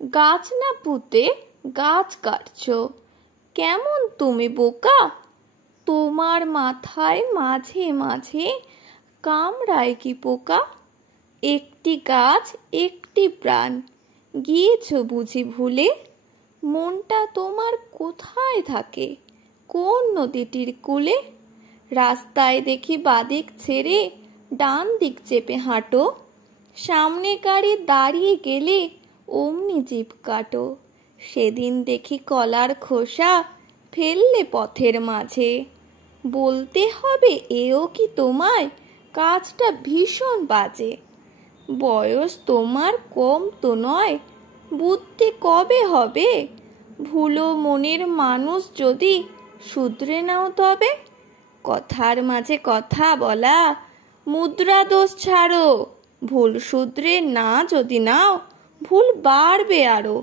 গাছ না পুঁতে গাছ কাটছো, কেমন তুমি বোকা? তোমার মাথায় মাঝে মাঝে কামড়ায় কি পোকা? একটি গাছ একটি প্রাণ, গিয়েছো বুঝি ভুলে? মনটা তোমার কোথায় থাকে, কোন নদীটির কূলে? রাস্তায় দেখি বাদিক ছেড়ে ডান দিক চেপে হাঁটো, সামনে গাড়ি দাঁড়িয়ে গেলে অমনি জিভ কাটো। সেদিন দেখি কলার খোসা ফেললে পথের মাঝে, বলতে হবে এও কি তোমায়, কাজটা ভীষণ বাজে। বয়স তোমার কম তো নয়, বুদ্ধি কবে হবে? ভুলো মনের মানুষ যদি শুধরে নাও তবে। কথার মাঝে কথা বলা, মুদ্রা দোষ ছাড়ো, ভুল শুধরে না যদি নাও ভুল বাড়বে আরো।